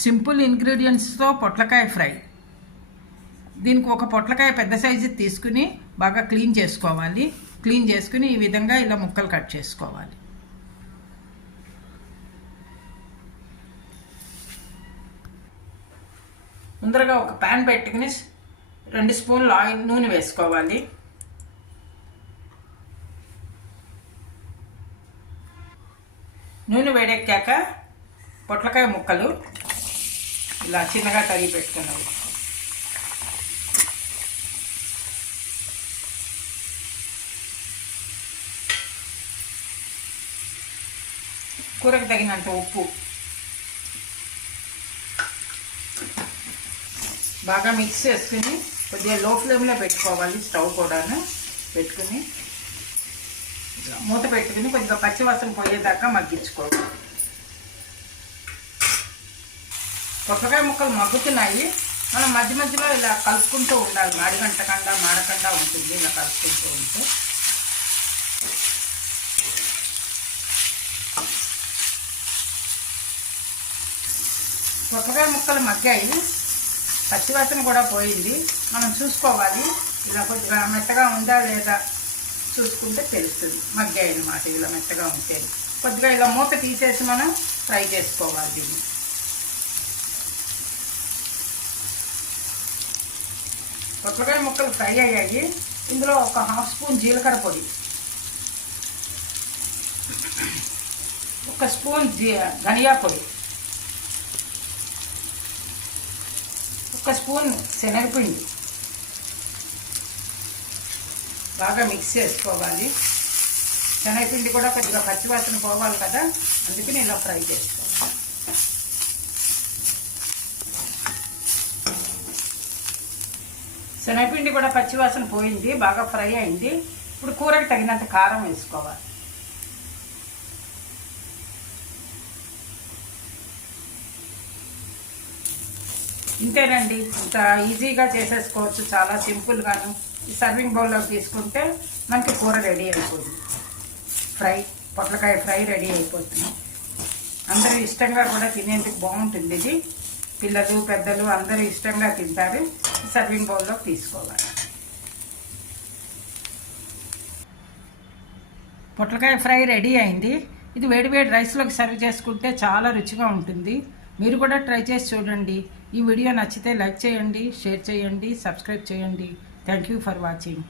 Simple ఇంగ్రీడియంట్స్తో పొట్లకాయ fry. దీనికి ఒక పొట్లకాయ పెద్ద సైజు తీసుకుని బాగా క్లీన్ చేసుకోవాలి. క్లీన్ చేసుకుని ఈ విధంగా ఇలా ముక్కలు కట్ చేసుకోవాలి. ముందరగా ఒక ప్యాన్ పెట్టుకుని రెండు స్పూన్లు ఆయిల్ నూనె వేసుకోవాలి. నూనె వేడెక్కాక పొట్లకాయ ముక్కలు. ఇలా చిన్నగా కరిగి పెట్టుకున్నవి కూరకు తగినంత ఉప్పు. బాగా మిక్స్ చేసుకుని కొద్దిగా లో ఫ్లేమ్లో పెట్టుకోవాలి స్టవ్ కూడాను పెట్టుకుని. మూత పెట్టుకుని కొద్దిగా పచ్చివాసన పోయేదాకా మగ్గించుకోవాలి. పొట్లకాయ ముక్కలు మగ్గుతున్నాయి. మనం మధ్య మధ్యలో ఇలా కలుపుకుంటూ ఉండాలి. మాడిగంటకుండా మాడకుండా ఉంటుంది. ఇలా కలుపుకుంటూ ఉంటే. పొట్లకాయ ముక్కలు మగ్గాయి. పచ్చివాసన కూడా పోయింది. మనం చూసుకోవాలి. ఇలా కొద్దిగా మెత్తగా ఉందా లేదా చూసుకుంటే తెలుస్తుంది. మగ్గాయి అన్నమాట ఇలా మెత్తగా ఉంటే. కొద్దిగా ఇలా మూత తీసేసి మనం ఫ్రై చేసుకోవాలి దీన్ని. పొట్లకాయ ముక్కలు ఫ్రై అయ్యాయి. ఇందులో ఒక హాఫ్ స్పూన్ జీలకర్ర పొడి ఒక స్పూన్ జీ ధనియా పొడి ఒక స్పూన్ శనగపిండి. బాగా మిక్స్ చేసుకోవాలి. శనగపిండి కూడా కొద్దిగా పచ్చివాసన పోవాలి కదా అందుకని ఇలా ఫ్రై చేసుకోవాలి శనగపిండి కూడా పచ్చివాసన పోయింది బాగా ఫ్రై అయింది. ఇప్పుడు కూరకి తగినంత కారం వేసుకోవాలి. ఇంతేనండి ఇంత ఈజీగా చేసేసుకోవచ్చు చాలా సింపుల్గాను. ఈ సర్వింగ్ బౌల్లో తీసుకుంటే మనకి కూర రెడీ అయిపోతుంది. ఫ్రై పొట్లకాయ ఫ్రై రెడీ అయిపోతుంది. అందరూ ఇష్టంగా కూడా తినేందుకు బాగుంటుంది ఇది. పిల్లలు పెద్దలు అందరూ ఇష్టంగా తింటారు. సర్వింగ్ బౌల్లో తీసుకోవాలి పొట్లకాయ ఫ్రై రెడీ అయింది. ఇది వేడివేడి రైస్లోకి సర్వ్ చేసుకుంటే చాలా రుచిగా ఉంటుంది. మీరు కూడా ట్రై చేసి చూడండి. ఈ వీడియో నచ్చితే లైక్ చేయండి షేర్ చేయండి సబ్స్క్రైబ్ చేయండి. Thank you for watching.